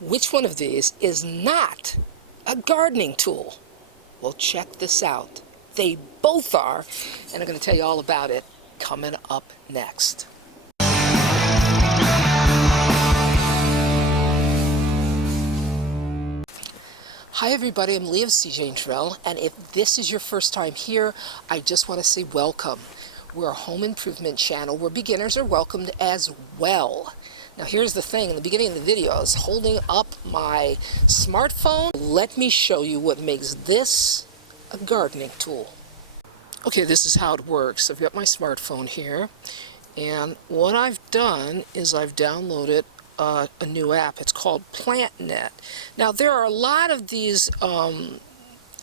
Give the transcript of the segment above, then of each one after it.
Which one of these is not a gardening tool? Well, check this out. They both are, and I'm going to tell you all about it coming up next. Hi everybody, I'm Leah of seejanedrill, and if this is your first time here, I just want to say welcome. We're a home improvement channel where beginners are welcomed as well. Now here's the thing, in the beginning of the video I was holding up my smartphone. Let me show you what makes this a gardening tool. Okay, this is how it works. I've got my smartphone here, and what I've done is I've downloaded a new app. It's called PlantNet. Now there are a lot of these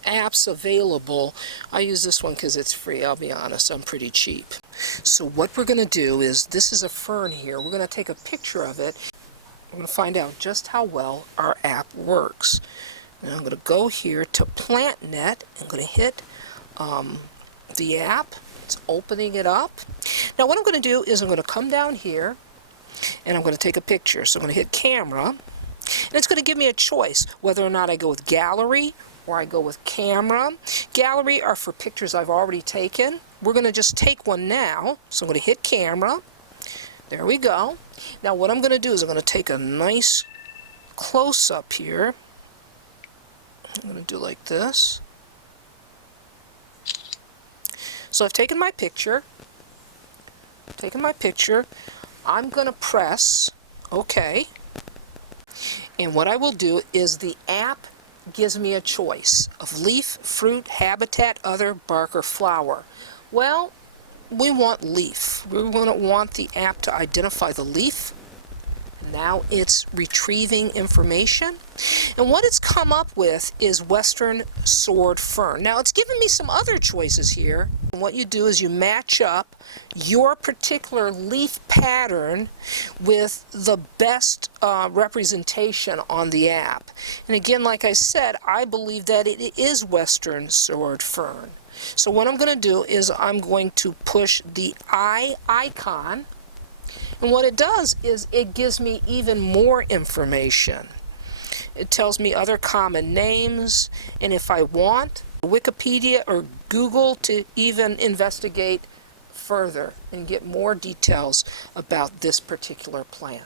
apps available. I use this one because it's free. I'll be honest, I'm pretty cheap. So what we're going to do is, this is a fern here. We're going to take a picture of it. We're going to find out just how well our app works. Now I'm going to go here to PlantNet. I'm going to hit the app. It's opening it up. Now what I'm going to do is I'm going to come down here and I'm going to take a picture. So I'm going to hit camera, and it's going to give me a choice whether or not I go with gallery or I go with camera. Gallery are for pictures I've already taken. We're going to just take one now. So I'm going to hit camera. There we go. Now what I'm going to do is I'm going to take a nice close-up here. I'm going to do like this. So I've taken my picture. I'm going to press OK. And what I will do is the app gives me a choice of leaf, fruit, habitat, other, bark, or flower. Well, we want leaf. We want the app to identify the leaf. Now it's retrieving information. And what it's come up with is western sword fern. Now it's given me some other choices here. And what you do is you match up your particular leaf pattern with the best representation on the app. And again, like I said, I believe that it is western sword fern. So what I'm going to do is I'm going to push the eye icon. And what it does is it gives me even more information. It tells me other common names, and if I want, Wikipedia or Google to even investigate further and get more details about this particular plant.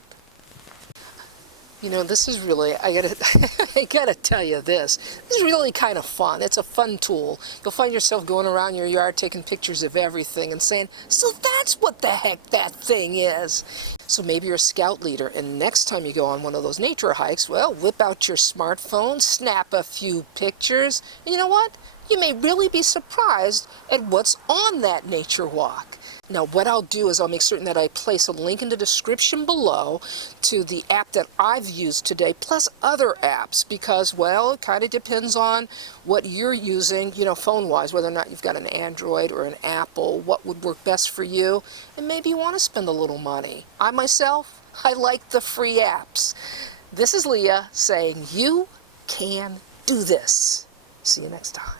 You know, this is really, I gotta tell you this is really kind of fun. It's a fun tool. You'll find yourself going around your yard taking pictures of everything and saying, so that's what the heck that thing is. So maybe you're a scout leader, and next time you go on one of those nature hikes, well, whip out your smartphone, snap a few pictures, and you know what? You may really be surprised at what's on that nature walk. Now what I'll do is I'll make certain that I place a link in the description below to the app that I've used today, plus other apps, because, well, it kind of depends on what you're using, you know, phone-wise, whether or not you've got an Android or an Apple, what would work best for you, and maybe you want to spend a little money. I myself, I like the free apps. This is Leah saying you can do this. See you next time.